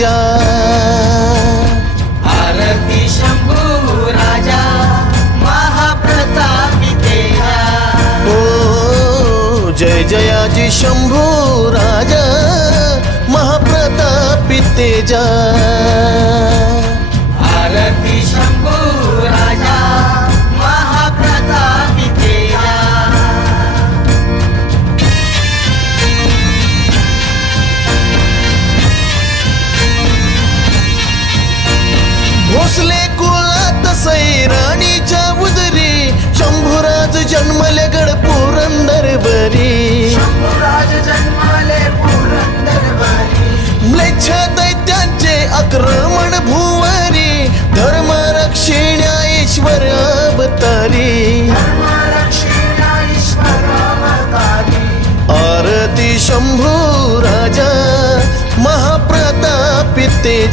तेजा। आरती शंभू राजा महाप्रतापी तेजा। ओ जय जयाजी शंभू राजा महाप्रतापी तेजा। आरती शंभू राजा महाप्रतापी तेजा। भोसले कुळात सैराणीच्या उदरी शंभूराज जन्मले गड पुरंदरवरी। शंभूराज जन्माले पुरंदरवरी। म्लेच्छ दैत्यांचे आक्रमण भुवरी धर्म रक्षिण्या ईश्वर अवतारी। आरती शंभू राजा महाप्रतापी तेजा।